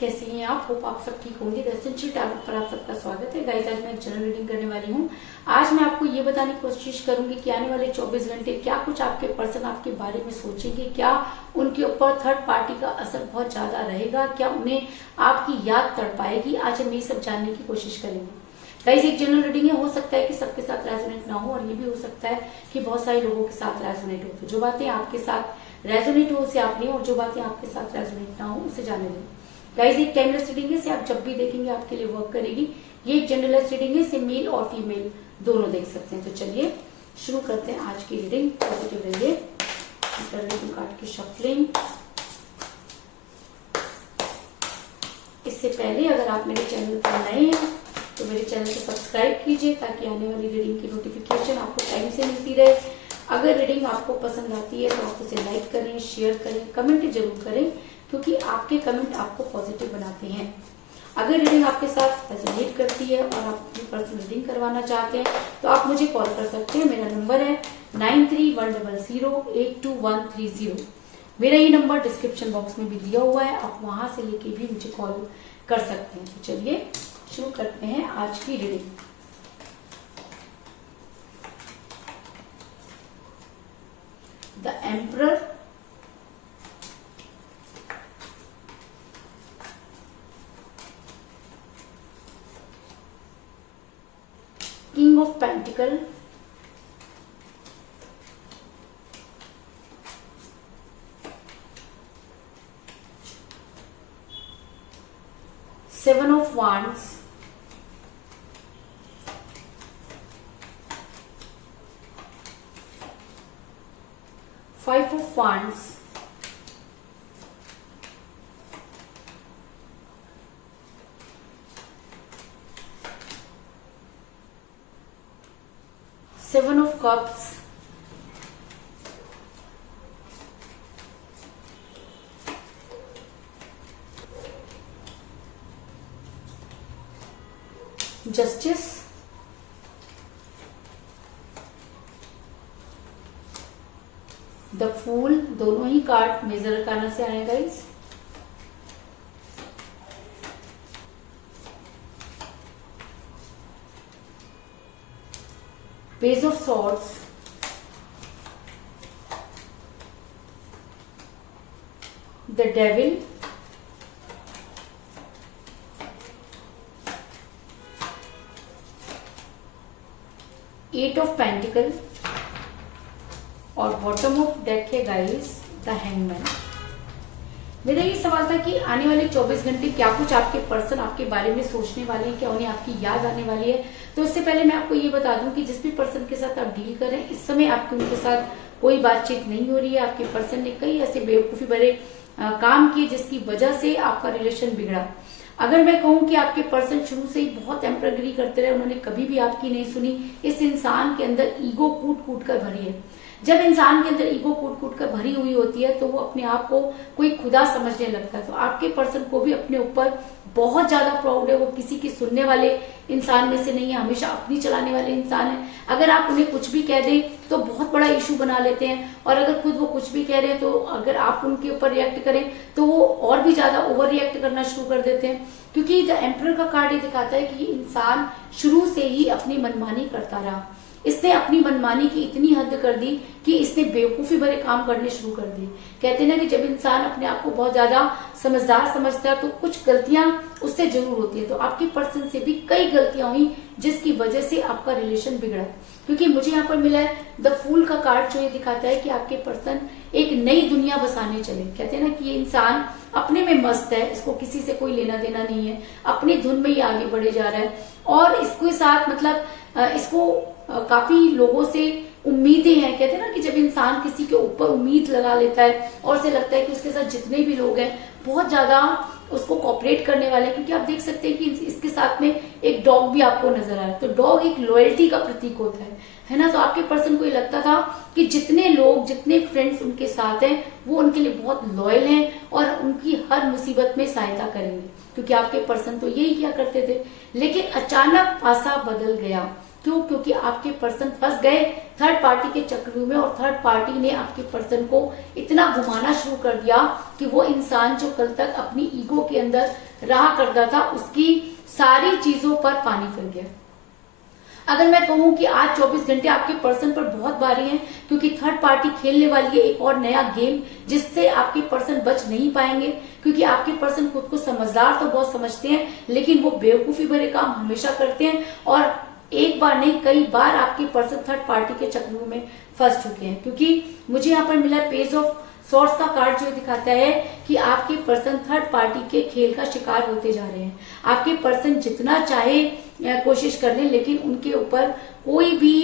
कैसे हैं आप? होप आप सब ठीक होंगे। द एसेंशियल टैरोट पर आप सबका स्वागत है। गाइस, आज मैं एक जनरल रीडिंग करने वाली हूँ। आज मैं आपको ये बताने की कोशिश करूंगी कि आने वाले 24 घंटे क्या कुछ आपके पर्सन आपके बारे में सोचेंगे, क्या उनके ऊपर थर्ड पार्टी का असर बहुत ज्यादा रहेगा, क्या उन्हें आपकी याद तड़पाएगी। आज हम ये सब जानने की कोशिश करेंगे। गाइस, एक जनरल रीडिंग है, हो सकता है कि सबके साथ रेजोनेट ना हो और ये भी हो सकता है कि बहुत सारे लोगों के साथ रेजोनेट हो। तो जो बातें आपके साथ रेजोनेट हो उसे आप लें और जो बातें आपके साथ रेजोनेट ना हो उसे जाने दें। गाइस, एक टाइमलेस रीडिंग है, इसे आप जब भी देखेंगे आपके लिए वर्क करेगी। ये एक जनरलाइज रीडिंग है, इसे मेल और फीमेल दोनों देख सकते हैं। तो चलिए शुरू करते हैं आज की रीडिंग। पॉजिटिव रहिए। कर लेती हूँ कार्ड की शफलिंग। इससे पहले अगर आप मेरे चैनल पर नए हैं तो मेरे चैनल को सब्सक्राइब कीजिए ताकि आने वाली रीडिंग की नोटिफिकेशन आपको टाइम से मिलती रहे। अगर रीडिंग आपको पसंद आती है तो आप उसे लाइक करें, शेयर करें, कमेंट जरूर करें, क्योंकि आपके कमेंट आपको पॉजिटिव बनाते हैं। अगर रीडिंग आपके साथ रेजोनेट करती है और आप अपनी पर्सनल रीडिंग करवाना चाहते हैं तो आप मुझे कॉल कर सकते हैं। मेरा नंबर है 9310082130। मेरा ये नंबर डिस्क्रिप्शन बॉक्स में भी दिया हुआ है, आप वहां से लेके भी मुझे कॉल कर सकते हैं। तो चलिए शुरू करते हैं आज की reading. The emperor, king of pentacle, seven of wands, five of wands, seven of cups, justice, the fool. दोनों ही कार्ड मेजर अरकाना से आए guys. Page of swords, the devil, eight of pentacle और बॉटम ऑफ डेक है guys the hangman. मेरा ये सवाल था कि आने वाले 24 घंटे क्या कुछ आपके पर्सन आपके बारे में सोचने वाले हैं, क्या उन्हें आपकी याद आने वाली है। तो इससे पहले मैं आपको ये बता दूं कि जिस भी पर्सन के साथ आप डील कर रहे हैं इस समय आपके उनके साथ कोई बातचीत नहीं हो रही है। आपके पर्सन ने कई ऐसे बेवकूफी भरे काम किए जिसकी वजह से आपका रिलेशन बिगड़ा। अगर मैं कहूं कि आपके पर्सन शुरू से ही बहुत एम्परगिरी करते रहे, उन्होंने कभी भी आपकी नहीं सुनी। इस इंसान के अंदर ईगो कूट कूट कर भरी है। जब इंसान के अंदर ईगो कूट कूट कर भरी हुई होती है तो वो अपने आप को कोई खुदा समझने लगता है। तो आपके पर्सन को भी अपने ऊपर बहुत ज्यादा प्राउड है। वो किसी की सुनने वाले इंसान में से नहीं है, हमेशा अपनी चलाने वाले इंसान है। अगर आप उन्हें कुछ भी कह दें तो बहुत बड़ा इशू बना लेते हैं, और अगर खुद वो कुछ भी कह रहे हैं तो अगर आप उनके ऊपर रिएक्ट करें तो वो और भी ज्यादा ओवर रिएक्ट करना शुरू कर देते हैं। क्योंकि द एम्परर का कार्ड ये दिखाता है कि ये इंसान शुरू से ही अपनी मनमानी करता रहा। इसने अपनी मनमानी की इतनी हद कर दी कि इसने बेवकूफी भरे काम करने शुरू कर दिए। कहते हैं ना कि जब इंसान अपने आप को बहुत ज्यादा समझदार समझता है तो कुछ गलतियां उससे जरूर होती है। तो आपके पर्सन से भी कई गलतियां हुई जिसकी वजह से आपका रिलेशन बिगड़ा। क्योंकि मुझे यहाँ पर मिला है द फूल का कार्ड, जो ये दिखाता है कि आपके पर्सन एक नई दुनिया बसाने चले। कहते हैं ना कि ये इंसान अपने में मस्त है, इसको किसी से कोई लेना देना नहीं है, अपनी धुन में ही आगे बढ़े जा रहा है। और इसके साथ मतलब इसको काफी लोगों से उम्मीदें हैं। कहते हैं ना कि जब इंसान किसी के ऊपर उम्मीद लगा लेता है और उसे लगता है कि उसके साथ जितने भी लोग हैं बहुत ज्यादा उसको कॉपरेट करने वाले हैं। क्योंकि आप देख सकते हैं कि इसके साथ में एक डॉग भी आपको नजर आ रहा है। तो डॉग एक लॉयल्टी का प्रतीक होता है ना। तो आपके पर्सन को ये लगता था कि जितने लोग, जितने फ्रेंड्स उनके साथ हैं वो उनके लिए बहुत लॉयल हैं और उनकी हर मुसीबत में सहायता करेंगे। क्योंकि आपके पर्सन तो यही किया करते थे। लेकिन अचानक पासा बदल गया। क्यों? क्योंकि आपके पर्सन फंस गए थर्ड पार्टी के चक्कर में, और थर्ड पार्टी ने आपके पर्सन को इतना घुमाना शुरू कर दिया कि वो इंसान जो कल तक अपनी ईगो के अंदर रहा करता था, उसकी सारी चीजों पर पानी फिर गया। अगर मैं कहूं कि आज 24 घंटे आपके पर्सन पर बहुत भारी हैं, क्योंकि थर्ड पार्टी खेलने वाली है एक और नया गेम, जिससे आपके पर्सन बच नहीं पाएंगे। क्योंकि आपके पर्सन खुद को समझदार तो बहुत समझते हैं, लेकिन वो बेवकूफी भरे काम हमेशा करते हैं, और एक बार नहीं कई बार आपके पर्सन थर्ड पार्टी के चक्करों में फंस चुके हैं। क्योंकि मुझे यहाँ पर मिला पेज ऑफ सोर्स का कार्ड, जो दिखाता है कि आपके पर्सन थर्ड पार्टी के खेल का शिकार होते जा रहे हैं। आपके पर्सन जितना चाहे कोशिश कर लें, लेकिन उनके ऊपर कोई भी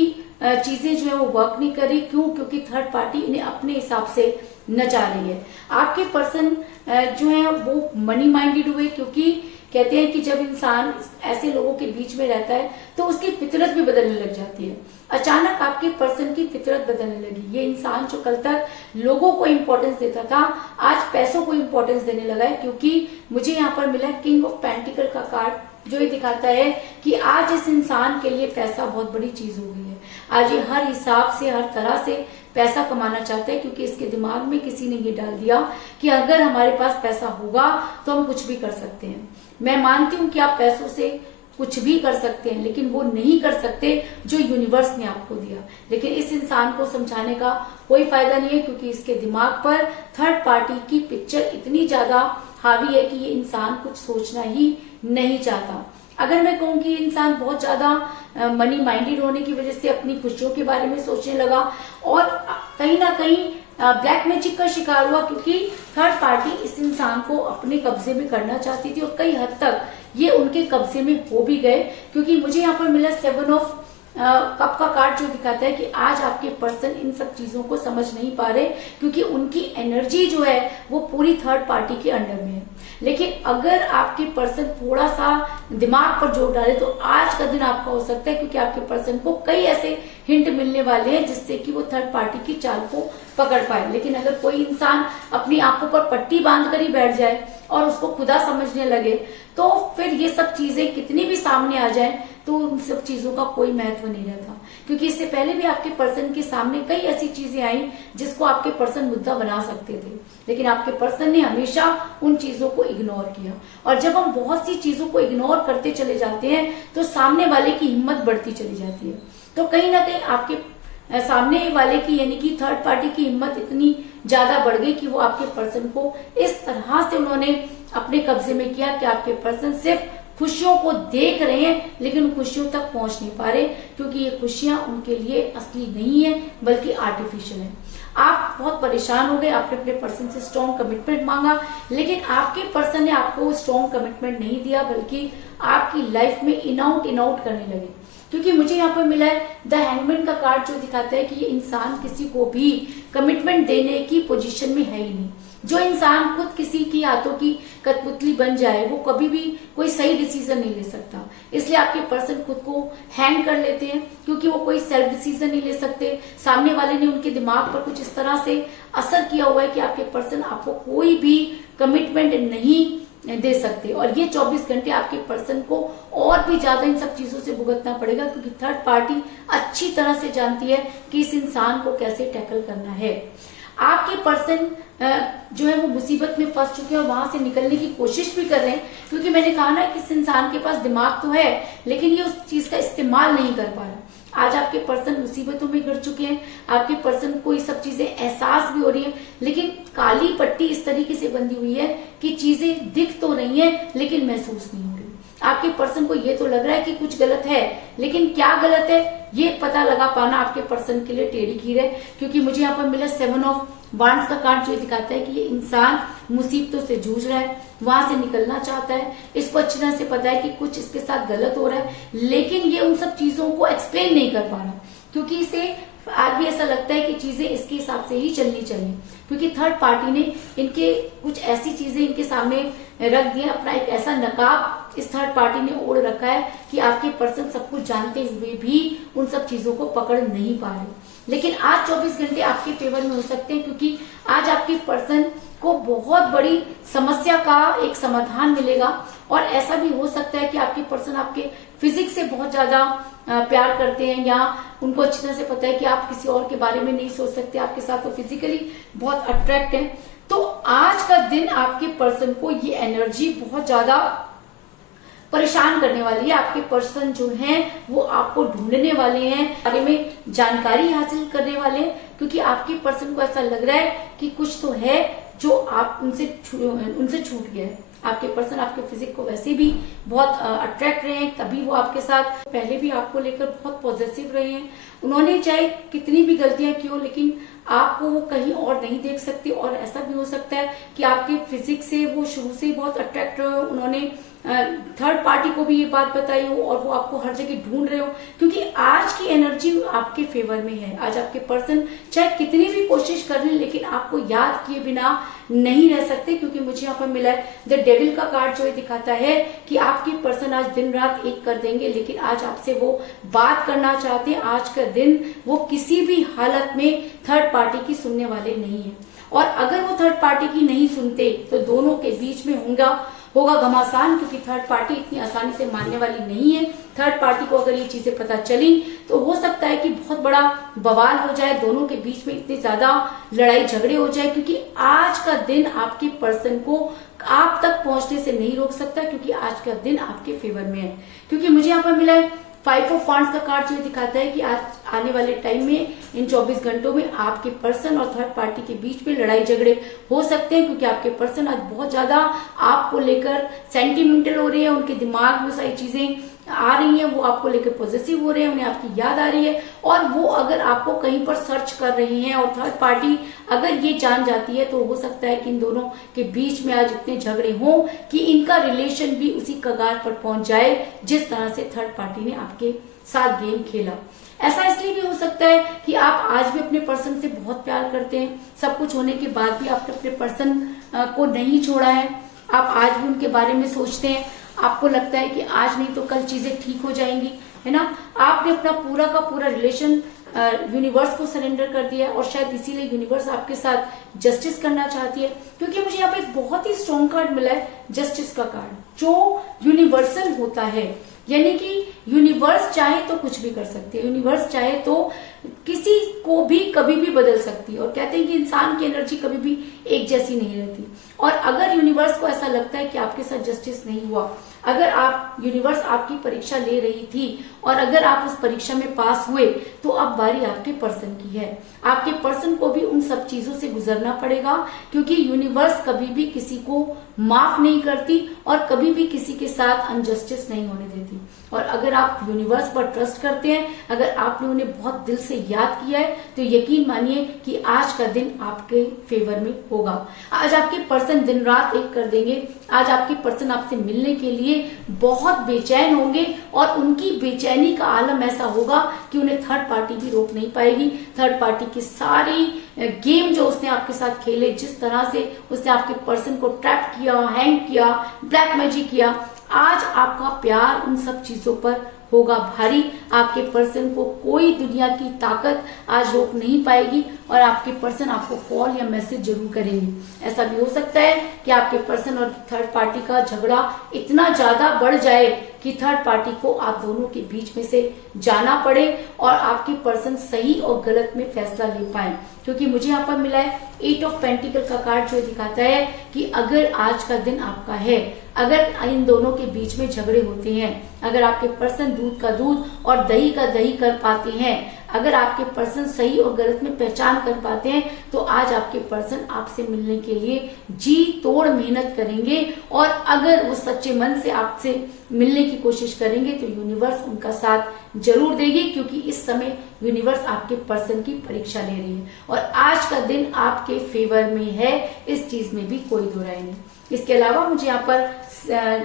चीजें जो है वो वर्क नहीं कर रही। क्यों? क्योंकि थर्ड पार्टी इन्हें अपने हिसाब से नचा रही है। आपके पर्सन जो है वो मनी माइंडेड हुए, क्योंकि कहते हैं कि जब इंसान ऐसे लोगों के बीच में रहता है तो उसकी फितरत भी बदलने लग जाती है। अचानक आपके पर्सन की फितरत बदलने लगी। ये इंसान जो कल तक लोगों को इंपॉर्टेंस देता था, आज पैसों को इंपॉर्टेंस देने लगा है। क्योंकि मुझे यहाँ पर मिला किंग ऑफ पेंटिकल का कार्ड, जो ये दिखाता है कि आज इस इंसान के लिए पैसा बहुत बड़ी चीज हो गई है। आज ये हर हिसाब से, हर तरह से पैसा कमाना चाहता है, क्योंकि इसके दिमाग में किसी ने ये डाल दिया कि अगर हमारे पास पैसा होगा तो हम कुछ भी कर सकते हैं। मैं मानती हूं कि आप पैसों से कुछ भी कर सकते हैं, लेकिन वो नहीं कर सकते जो यूनिवर्स ने आपको दिया। लेकिन इस इंसान को समझाने का कोई फायदा नहीं है, क्योंकि इसके दिमाग पर थर्ड पार्टी की पिक्चर इतनी ज्यादा हावी है कि ये इंसान कुछ सोचना ही नहीं चाहता। अगर मैं कहूँ कि ये इंसान बहुत ज्यादा मनी माइंडेड होने की वजह से अपनी खुशियों के बारे में सोचने लगा, और कहीं ना कहीं ब्लैक मैजिक का शिकार हुआ, क्योंकि थर्ड पार्टी इस इंसान को अपने कब्जे में करना चाहती थी, और कई हद तक ये उनके कब्जे में हो भी गए। क्योंकि मुझे यहाँ पर मिला 7 ऑफ कप का कार्ड, जो दिखाता है कि आज आपके पर्सन इन सब चीजों को समझ नहीं पा रहे, क्योंकि उनकी एनर्जी जो है वो पूरी थर्ड पार्टी के अंडर में है। लेकिन अगर आपके पर्सन थोड़ा सा दिमाग पर जोर डाले तो आज का दिन आपका हो सकता है, क्योंकि आपके पर्सन को कई ऐसे हिंट मिलने वाले हैं जिससे कि वो थर्ड पार्टी की चाल को पकड़ पाए। लेकिन अगर कोई इंसान अपनी आंखों पर पट्टी बांध कर ही बैठ जाए और उसको खुदा समझने लगे, तो फिर ये सब चीजें कितनी भी सामने आ जाए तो उन सब चीजों का कोई महत्व नहीं रहता। क्योंकि इससे पहले भी आपके पर्सन के सामने कई ऐसी चीजें आई जिसको आपके पर्सन मुद्दा बना सकते थे, लेकिन आपके पर्सन ने हमेशा उन चीजों को इग्नोर किया। और जब हम बहुत सी चीजों को इग्नोर करते चले जाते हैं तो सामने वाले की हिम्मत बढ़ती चली जाती है। तो कहीं ना कहीं आपके सामने वाले की, यानी कि थर्ड पार्टी की हिम्मत इतनी ज्यादा बढ़ गई कि वो आपके पर्सन को इस तरह से उन्होंने अपने कब्जे में किया कि आपके पर्सन सिर्फ खुशियों को देख रहे हैं, लेकिन खुशियों तक पहुंच नहीं पा रहे, क्योंकि ये खुशियां उनके लिए असली नहीं है बल्कि आर्टिफिशियल है। आप बहुत परेशान हो गए, आपने अपने पर्सन से स्ट्रॉन्ग कमिटमेंट मांगा, लेकिन आपके पर्सन ने आपको स्ट्रॉन्ग कमिटमेंट नहीं दिया, बल्कि आपकी लाइफ में इन आउट करने लगे। क्योंकि मुझे यहाँ पर मिला है द हैंगमैन का कार्ड, जो दिखाता है कि ये इंसान किसी को भी कमिटमेंट देने की पोजीशन में है ही नहीं। जो इंसान खुद किसी की हाथों की कठपुतली बन जाए वो कभी भी कोई सही डिसीजन नहीं ले सकता। इसलिए आपके पर्सन खुद को हैंग कर लेते हैं, क्योंकि वो कोई सेल्फ डिसीजन नहीं ले सकते। सामने वाले ने उनके दिमाग पर कुछ इस तरह से असर किया हुआ है कि आपके पर्सन आपको कोई भी कमिटमेंट नहीं दे सकते। और ये 24 घंटे आपके पर्सन को और भी ज्यादा इन सब चीजों से भुगतना पड़ेगा, क्योंकि थर्ड पार्टी अच्छी तरह से जानती है कि इस इंसान को कैसे टैकल करना है। आपके पर्सन जो है वो मुसीबत में फंस चुके हैं और वहां से निकलने की कोशिश भी कर रहे हैं, क्योंकि मैंने कहा ना कि इस इंसान के पास दिमाग तो है, लेकिन ये उस चीज का इस्तेमाल नहीं कर पा रहा। आज आपके पर्सन मुसीबतों में गिर चुके हैं, आपके पर्सन को ये सब चीजें एहसास भी हो रही है, लेकिन काली पट्टी इस तरीके से बंधी हुई है कि चीजें दिख तो रही है लेकिन महसूस नहीं हो रही। आपके पर्सन को ये तो लग रहा है कि कुछ गलत है, लेकिन क्या गलत है ये पता लगा पाना आपके पर्सन के लिए टेढ़ी खीर है। क्योंकि मुझे यहाँ पर मिला 7 ऑफ वांड्स का कार्ड, जो दिखाता है कि ये इंसान मुसीबतों से जूझ रहा है, वहां से निकलना चाहता है। इसको अच्छी तरह से पता है कि कुछ इसके साथ गलत हो रहा है, लेकिन ये उन सब चीजों को एक्सप्लेन नहीं कर पा रहा, क्योंकि इसे आज भी ऐसा लगता है कि चीजें इसके हिसाब से ही चलनी चाहिए। क्योंकि थर्ड पार्टी ने इनके कुछ ऐसी चीजें इनके सामने रख दिया, अपना एक ऐसा नकाब इस थर्ड पार्टी ने ओढ़ रखा है कि आपके पर्सन सब कुछ जानते हुए भी उन सब चीजों को पकड़ नहीं पा रहे। लेकिन आज 24 घंटे आपके फेवर में हो सकते हैं, क्योंकि आज आपके पर्सन को बहुत बड़ी समस्या का एक समाधान मिलेगा और ऐसा भी हो सकता है कि आपके पर्सन आपके फिजिक्स से बहुत ज्यादा प्यार करते हैं, या उनको अच्छी तरह से पता है कि आप किसी और के बारे में नहीं सोच सकते, आपके साथ वो फिजिकली बहुत अट्रैक्ट है। तो आज का दिन आपके पर्सन को ये एनर्जी बहुत ज्यादा परेशान करने वाली है। आपके पर्सन जो हैं वो आपको ढूंढने वाले हैं, बारे में जानकारी हासिल करने वाले हैं, क्योंकि आपके पर्सन को ऐसा लग रहा है कि कुछ तो है जो आप उनसे छूट गया है। आपके पर्सन आपके फिजिक को वैसे भी बहुत अट्रैक्ट रहे हैं, तभी वो आपके साथ पहले भी आपको लेकर बहुत पॉजिटिव रहे हैं। उन्होंने चाहे कितनी भी गलतियां की हो, लेकिन आपको वो कहीं और नहीं देख सकते। और ऐसा भी हो सकता है कि आपके फिजिक से वो शुरू से ही बहुत अट्रैक्ट रहे हो, उन्होंने थर्ड पार्टी को भी ये बात बताई हो, और वो आपको हर जगह ढूंढ रहे हो, क्योंकि आज की एनर्जी आपके फेवर में है। आज आपके पर्सन चाहे कितनी भी कोशिश कर लें, लेकिन आपको याद किए बिना नहीं रह सकते, क्योंकि मुझे यहाँ पर मिला है द डेविल का कार्ड, जो ये दिखाता है कि आपके पर्सन आज दिन रात एक कर देंगे, लेकिन आज आपसे वो बात करना चाहते हैं। आज का दिन वो किसी भी हालत में थर्ड पार्टी की सुनने वाले नहीं है, और अगर वो थर्ड पार्टी की नहीं सुनते तो दोनों के बीच में होगा घमासान, क्योंकि थर्ड पार्टी इतनी आसानी से मानने वाली नहीं है। थर्ड पार्टी को अगर ये चीजें पता चली तो हो सकता है कि बहुत बड़ा बवाल हो जाए, दोनों के बीच में इतनी ज्यादा लड़ाई झगड़े हो जाए, क्योंकि आज का दिन आपके पर्सन को आप तक पहुंचने से नहीं रोक सकता, क्योंकि आज का दिन आपके फेवर में है। क्योंकि मुझे यहाँ पर मिला है 5 ऑफ वांड्स का कार्ड, जो दिखाता है कि आज आने वाले टाइम में इन 24 घंटों में आपके पर्सन और थर्ड पार्टी के बीच में लड़ाई झगड़े हो सकते हैं, क्योंकि आपके पर्सन आज बहुत ज्यादा आपको लेकर सेंटिमेंटल हो रहे हैं, उनके दिमाग में सारी चीजें आ रही हैं, वो आपको लेकर पॉजिटिव हो रहे हैं, उन्हें आपकी याद आ रही है, और वो अगर आपको कहीं पर सर्च कर रहे हैं और थर्ड पार्टी अगर ये जान जाती है तो हो सकता है कि इन दोनों के बीच में आज इतने झगड़े हों कि इनका रिलेशन भी उसी कगार पर पहुंच जाए जिस तरह से थर्ड पार्टी ने आपके साथ गेम खेला। ऐसा इसलिए भी हो सकता है कि आप आज भी अपने पर्सन से बहुत प्यार करते हैं, सब कुछ होने के बाद भी आपने अपने पर्सन को नहीं छोड़ा है, आप आज भी उनके बारे में सोचते हैं, आपको लगता है कि आज नहीं तो कल चीजें ठीक हो जाएंगी, है ना। आपने अपना पूरा का पूरा रिलेशन यूनिवर्स को सरेंडर कर दिया है, और शायद इसीलिए यूनिवर्स आपके साथ जस्टिस करना चाहती है, क्योंकि मुझे यहाँ पे एक बहुत ही स्ट्रॉन्ग कार्ड मिला है, जस्टिस का कार्ड, जो यूनिवर्सल होता है, यानी कि यूनिवर्स चाहे तो कुछ भी कर सकती है, यूनिवर्स चाहे तो किसी को भी कभी भी बदल सकती है, और कहते हैं कि इंसान की एनर्जी कभी भी एक जैसी नहीं रहती। और अगर यूनिवर्स को ऐसा लगता है कि आपके साथ जस्टिस नहीं हुआ, अगर आप यूनिवर्स आपकी परीक्षा ले रही थी और अगर आप उस परीक्षा में पास हुए, तो अब बारी आपके पर्सन की है। आपके पर्सन को भी उन सब चीजों से गुजरना पड़ेगा, क्योंकि यूनिवर्स कभी भी किसी को माफ नहीं करती और कभी भी किसी के साथ अनजस्टिस नहीं होने देती। और अगर आप यूनिवर्स पर ट्रस्ट करते हैं, अगर आपने उन्हें बहुत दिल से याद किया है, तो यकीन मानिए कि आज का दिन आपके फेवर में होगा। आज आपके पर्सन दिन रात एक कर देंगे, आज आपके पर्सन आपसे मिलने के लिए बहुत बेचैन होंगे, और उनकी बेचैनी का आलम ऐसा होगा कि उन्हें थर्ड पार्टी भी रोक नहीं पाएगी। थर्ड पार्टी की सारी गेम जो उसने आपके साथ खेले, जिस तरह से उसने आपके पर्सन को ट्रैप किया, हैंग किया, ब्लैक मैजिक किया, आज आपका प्यार उन सब चीजों पर होगा भारी। आपके पर्सन को कोई दुनिया की ताकत आज रोक नहीं पाएगी, और आपके पर्सन आपको कॉल या मैसेज जरूर करेंगे। ऐसा भी हो सकता है कि आपके पर्सन और थर्ड पार्टी का झगड़ा इतना ज्यादा बढ़ जाए कि थर्ड पार्टी को आप दोनों के बीच में से जाना पड़े, और आपके पर्सन सही और गलत में फैसला ले पाए। क्योंकि मुझे यहाँ पर मिला है 8 ऑफ पेंटिकल का कार्ड, जो दिखाता है कि अगर आज का दिन आपका है, अगर इन दोनों के बीच में झगड़े होते हैं, अगर आपके पर्सन दूध का दूध और दही का दही कर पाते हैं, अगर आपके पर्सन सही और गलत में पहचान कर पाते हैं, तो आज आपके पर्सन आपसे मिलने के लिए जी तोड़ मेहनत करेंगे, और अगर वो सच्चे मन से आपसे मिलने की कोशिश करेंगे तो यूनिवर्स उनका साथ जरूर देगी, क्योंकि इस समय यूनिवर्स आपके पर्सन की परीक्षा ले रही है, और आज का दिन आपके फेवर में है, इस चीज में भी कोई दो राय नहीं। इसके अलावा मुझे यहाँ पर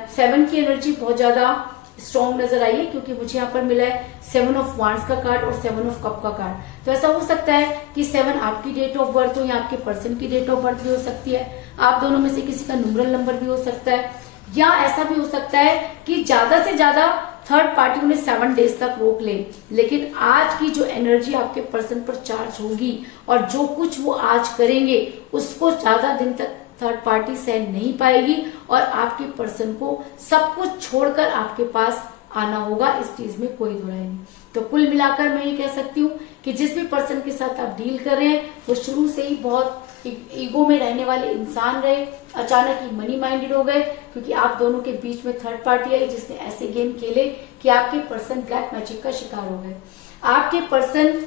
7 की एनर्जी बहुत ज्यादा स्ट्रॉन्ग नजर आई है, क्योंकि मुझे यहाँ पर मिला है 7 ऑफ वांड्स का कार्ड और 7 ऑफ कप का कार्ड। तो ऐसा हो सकता है कि 7 आपकी डेट ऑफ बर्थ हो, या आपके पर्सन की डेट ऑफ बर्थ भी हो सकती है, आप दोनों में से किसी का न्यूमरल नंबर भी हो सकता है, या ऐसा भी हो सकता है कि ज्यादा से ज्यादा थर्ड पार्टी उन्हें 7 डेज तक रोक ले, लेकिन आज की जो एनर्जी आपके पर्सन पर चार्ज होगी और जो कुछ वो आज करेंगे उसको ज्यादा दिन तक थर्ड पार्टी सहन नहीं पाएगी और आपके पर्सन को सब कुछ छोड़कर आपके पास आना होगा, इस चीज में कोई दो राय नहीं। तो कुल मिलाकर मैं ये कह सकती हूँ कि जिस भी पर्सन के साथ आप डील कर रहे हैं वो शुरू से ही बहुत ईगो में रहने वाले इंसान रहे, अचानक ही मनी माइंडेड हो गए, क्योंकि आप दोनों के बीच में थर्ड पार्टी आई जिसने ऐसे गेम खेले कि आपके पर्सन ब्लैक मैजिक का शिकार हो गए। आपके पर्सन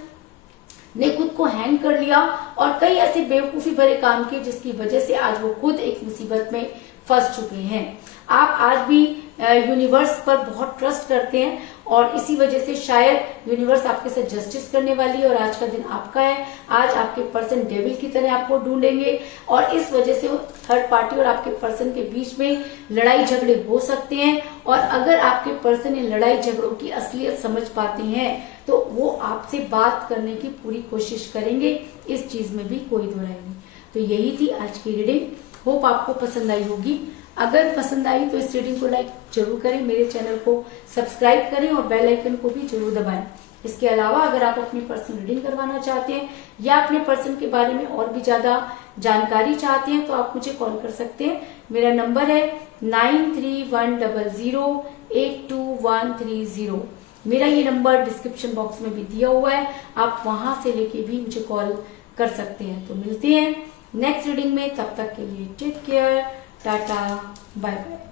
ने खुद को हैंग कर लिया और कई ऐसे बेवकूफी भरे काम किए जिसकी वजह से आज वो खुद एक मुसीबत में फंस चुके हैं। आप आज भी यूनिवर्स पर बहुत ट्रस्ट करते हैं और इसी वजह से शायद यूनिवर्स आपके साथ जस्टिस करने वाली है और आज का दिन आपका है। आज आपके पर्सन डेविल की तरह आपको ढूंढेंगे और इस वजह से वो थर्ड पार्टी और आपके पर्सन के बीच में लड़ाई झगड़े हो सकते हैं। और अगर आपके पर्सन इन लड़ाई झगड़ों की असलियत समझ पाते हैं तो वो आपसे बात करने की पूरी कोशिश करेंगे, इस चीज में भी कोई दो राय नहीं। तो यही थी आज की रीडिंग, होप आपको पसंद आई होगी। अगर पसंद आई तो इस रीडिंग को लाइक जरूर करें, मेरे चैनल को सब्सक्राइब करें और बेल आइकन को भी जरूर दबाएं। इसके अलावा अगर आप अपनी पर्सनल रीडिंग करवाना चाहते हैं या अपने पर्सन के बारे में और भी ज्यादा जानकारी चाहते हैं तो आप मुझे कॉल कर सकते हैं। मेरा नंबर है 9310082130। मेरा ये नंबर डिस्क्रिप्शन बॉक्स में भी दिया हुआ है, आप वहां से लेके भी मुझे कॉल कर सकते हैं। तो मिलते हैं नेक्स्ट रीडिंग में, तब तक के लिए take care, tata, bye bye.